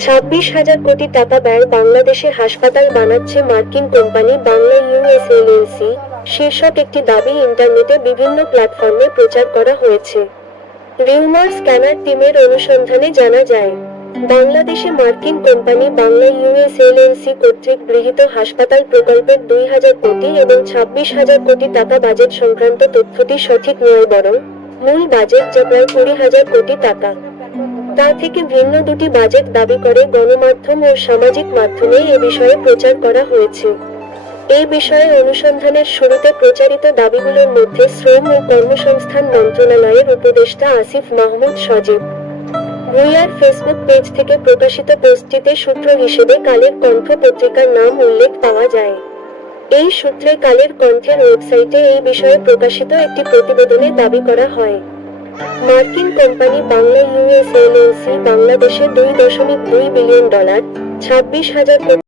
26,000 কোটি টাকা ব্যয়ে বাংলাদেশে হাসপাতাল বানাচ্ছে মার্কিন কোম্পানি বাংলা ইউএস এলএলসি শীর্ষক একটি দাবি ইন্টারনেটে বিভিন্ন প্ল্যাটফর্মে প্রচার করা হয়েছে। রিউমার স্ক্যানার টিমের অনুসন্ধানে জানা যায়, বাংলাদেশে মার্কিন কোম্পানি বাংলা ইউএস এলএলসি কর্তৃক গৃহীত হাসপাতাল প্রকল্পের 2,000 কোটি এবং 26,000 কোটি টাকা বাজেট সংক্রান্ত তথ্যটি সঠিক নয়, বরং মূল বাজেট যা প্রায় 20,000 কোটি টাকা। তা থেকে ভিন্ন দুটি বাজেট দাবি করে গণমাধ্যম ও সামাজিক মাধ্যমে এ বিষয়ে প্রচার করা হয়েছে। এই বিষয়ে অনুসন্ধানের শুরুতে প্রচারিত দাবিগুলোর মধ্যে শ্রম ও কর্মসংস্থান মন্ত্রণালয়ের উপদেষ্টা আসিফ মাহমুদ সজীব ভূঁইয়ার ফেসবুক পেজ থেকে প্রকাশিত পোস্টটিতে সূত্র হিসেবে কালের কণ্ঠ পত্রিকার নাম উল্লেখ পাওয়া যায়। এই সূত্রে কালের কণ্ঠের ওয়েবসাইটে এই বিষয়ে প্রকাশিত একটি প্রতিবেদনে দাবি করা হয়, মার্কিন কোম্পানি বাংলা ইউএস এলএলসি বাংলাদেশে $2.2 বিলিয়ন, 26,000 কোটি